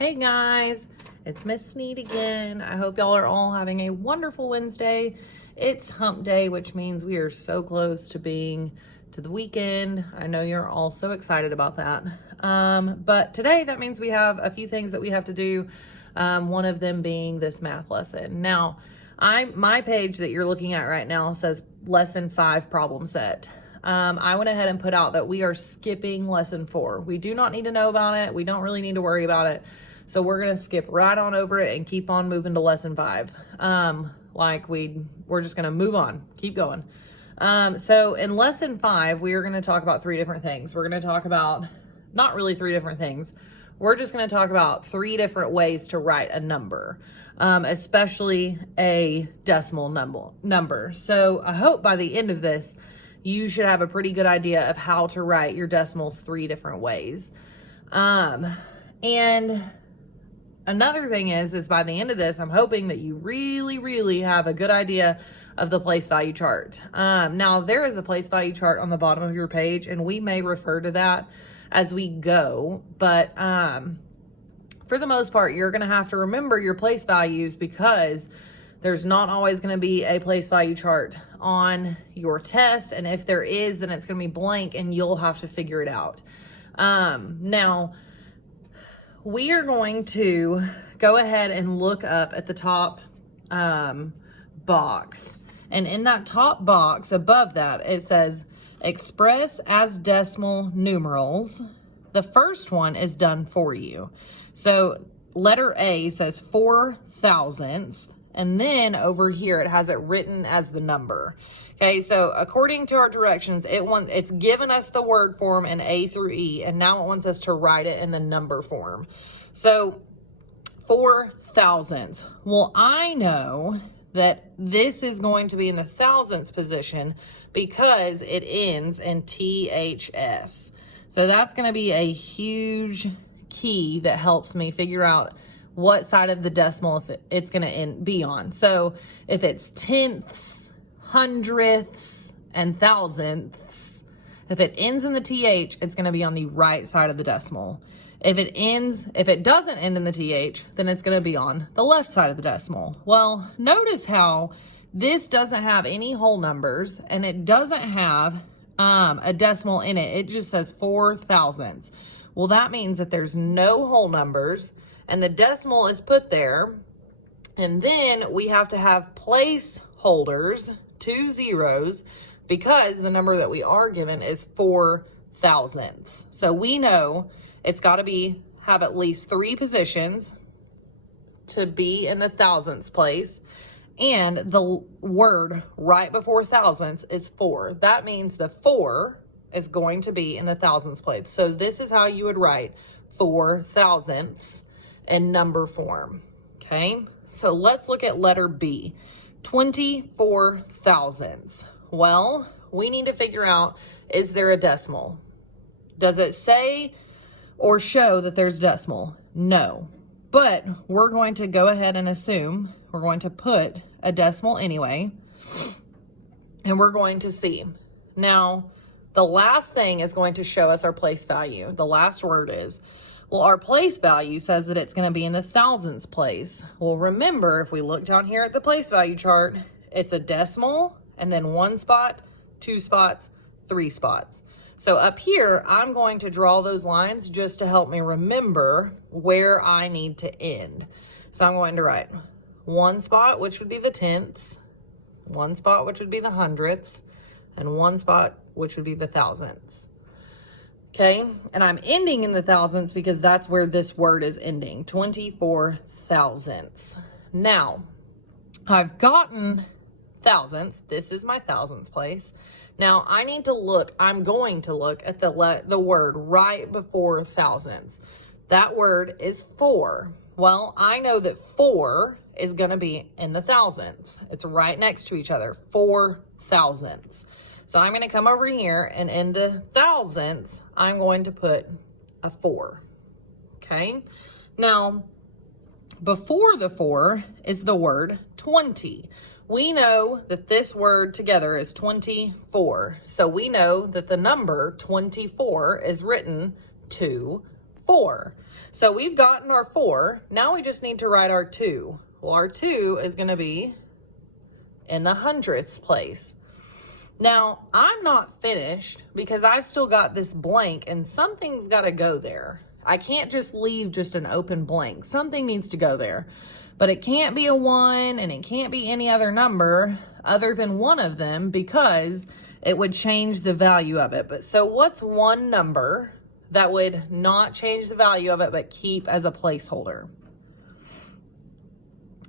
Hey guys, it's Miss Sneed again. I hope y'all are all having a wonderful Wednesday. It's hump day, which means we are so close to being to the weekend. I know you're all so excited about that. But today that means we have a few things that we have to do. One of them being this math lesson. Now, my page that you're looking at right now says lesson 5 problem set. I went ahead and put out that we are skipping lesson 4. We do not need to know about it. We don't really need to worry about it. So we're going to skip right on over it and keep on moving to lesson 5. We're just going to move on, keep going. So in lesson 5, we are going to talk about 3 different things. We're going to talk about, not really 3 different things. We're just going to talk about 3 different ways to write a number, especially a decimal number. So I hope by the end of this, you should have a pretty good idea of how to write your decimals 3 different ways. And another thing is by the end of this, I'm hoping that you really have a good idea of the place value chart. Now there is a place value chart on the bottom of your page, and we may refer to that as we go, but for the most part, you're going to have to remember your place values because there's not always going to be a place value chart on your test. And if there is, then it's going to be blank and you'll have to figure it out. Now, we are going to go ahead and look up at the top box. And in that top box above that, it says express as decimal numerals. The first one is done for you. So letter A says 4 thousandths. And then over here, it has it written as the number. Okay, so according to our directions, it's given us the word form in A through E, and now it wants us to write it in the number form. So 4 thousandths. Well, I know that this is going to be in the thousandths position because it ends in THS. So that's going to be a huge key that helps me figure out what side of the decimal it's going to be on. So if it's tenths, hundredths, and thousandths, if it ends in the TH, it's going to be on the right side of the decimal. If it doesn't end in the TH, then it's going to be on the left side of the decimal. Well, notice how this doesn't have any whole numbers and it doesn't have a decimal in it. It just says 4 thousandths. Well, that means that there's no whole numbers and the decimal is put there. And then we have to have placeholders, 2 zeros, because the number that we are given is 4 thousandths. So we know it's got to have at least 3 positions to be in the thousandths place. And the word right before thousandths is 4. That means the 4 is going to be in the thousandths place. So this is how you would write 4 thousandths in number form. Okay, so let's look at letter B, 24 thousandths. Well, we need to figure out, is there a decimal? Does it say or show that there's decimal? No, but we're going to go ahead and assume we're going to put a decimal anyway, and we're going to see. Now, the last thing is going to show us our place value. The last word is, well, our place value says that it's going to be in the thousandths place. Well, remember, if we look down here at the place value chart, it's a decimal and then 1 spot, 2 spots, 3 spots. So up here, I'm going to draw those lines just to help me remember where I need to end. So I'm going to write 1 spot, which would be the tenths, 1 spot, which would be the hundredths, and 1 spot, which would be the thousandths. Okay, and I'm ending in the thousandths because that's where this word is ending, 24 thousandths. Now, I've gotten thousandths. This is my thousandths place. Now, I'm going to look at the word right before thousandths. That word is 4. Well, I know that 4 is going to be in the thousandths. It's right next to each other, 4 thousandths. So I'm going to come over here, and in the thousandths, I'm going to put a 4. Okay. Now, before the 4 is the word 20. We know that this word together is 24. So we know that the number 24 is written 2, 4. So we've gotten our 4. Now we just need to write our 2. Well, our 2 is going to be in the hundredths place. Now, I'm not finished because I've still got this blank and something's got to go there. I can't just leave just an open blank. Something needs to go there. But it can't be a 1 and it can't be any other number other than one of them because it would change the value of it. But so what's one number that would not change the value of it but keep as a placeholder?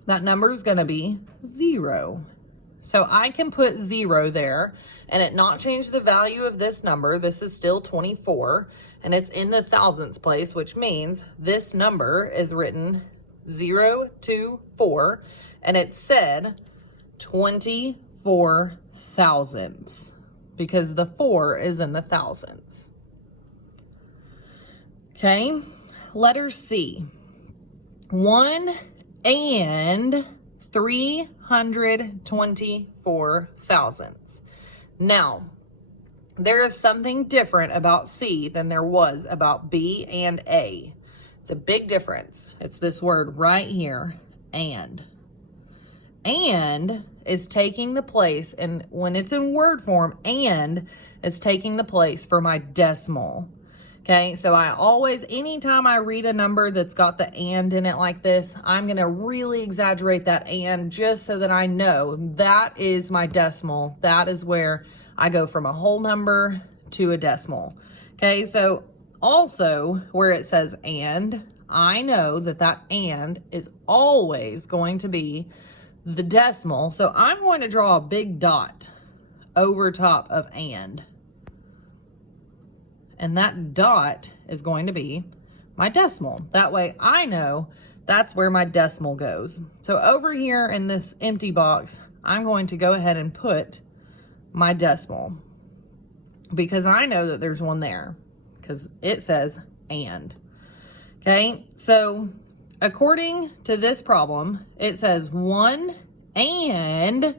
That number is going to be 0. So I can put 0 there and it not change the value of this number. This is still 24 and it's in the thousandths place, which means this number is written 0 to 4 and it said 24 thousandths because the 4 is in the thousands. Okay, letter C. 1 and 324 thousandths. Now, there is something different about C than there was about B and A. It's a big difference. It's this word right here, and. And is taking the place, and when it's in word form, and is taking the place for my decimal. Okay, so I always, anytime I read a number that's got the and in it like this, I'm going to really exaggerate that and just so that I know that is my decimal. That is where I go from a whole number to a decimal. Okay, so also where it says and, I know that that and is always going to be the decimal. So I'm going to draw a big dot over top of and. And that dot is going to be my decimal. That way I know that's where my decimal goes. So over here in this empty box, I'm going to go ahead and put my decimal because I know that there's one there because it says and. Okay, so according to this problem, it says 1 and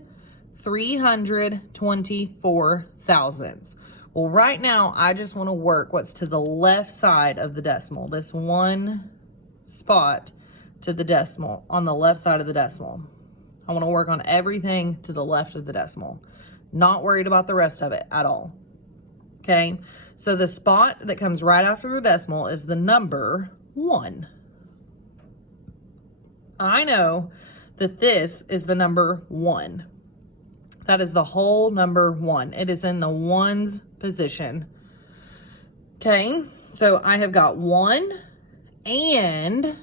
324 thousandths. Well, right now, I just want to work what's to the left side of the decimal. This one spot to the decimal, on the left side of the decimal. I want to work on everything to the left of the decimal. Not worried about the rest of it at all. Okay, so the spot that comes right after the decimal is the number 1. I know that this is the number 1. That is the whole number 1. It is in the ones position. Okay, so I have got 1 and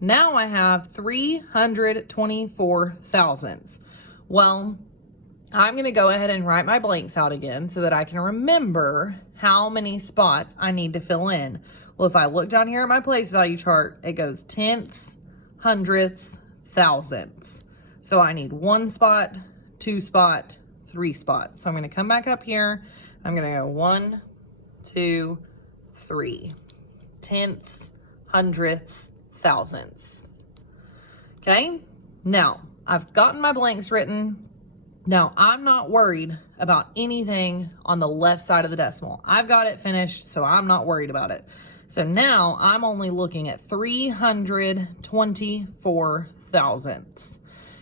now I have 324 thousandths. Well, I'm going to go ahead and write my blanks out again so that I can remember how many spots I need to fill in. Well, if I look down here at my place value chart, it goes tenths, hundredths, thousandths. So I need 1 spot, 2 spot, 3 spots. So I'm going to come back up here. I'm going to go 1, 2, 3. Tenths, hundredths, thousandths. Okay, now I've gotten my blanks written. Now I'm not worried about anything on the left side of the decimal. I've got it finished, so I'm not worried about it. So now I'm only looking at 324 thousandths.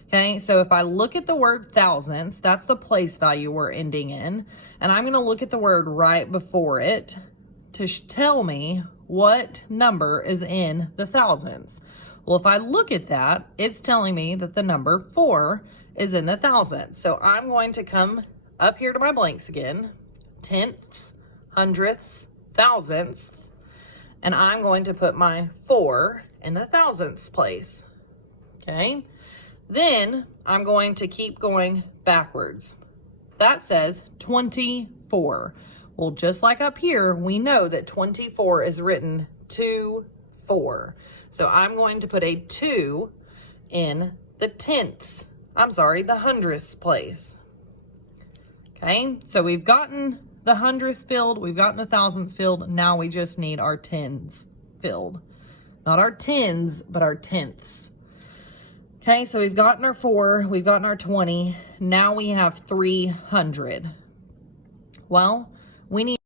Okay, so if I look at the word thousandths, that's the place value we're ending in. And I'm going to look at the word right before it to tell me what number is in the thousandths. Well, if I look at that, it's telling me that the number 4 is in the thousandths. So I'm going to come up here to my blanks again, tenths, hundredths, thousandths, and I'm going to put my 4 in the thousandths place. Okay. Then I'm going to keep going backwards. That says 24. Well, just like up here, we know that 24 is written 2, 4. So I'm going to put a 2 in the tenths. I'm sorry, the hundredths place. Okay, so we've gotten the hundredths filled. We've gotten the thousandths filled. Now we just need our tens filled. Not our tens, but our tenths. Okay, so we've gotten our 4, we've gotten our 20. Now we have 300. Well, we need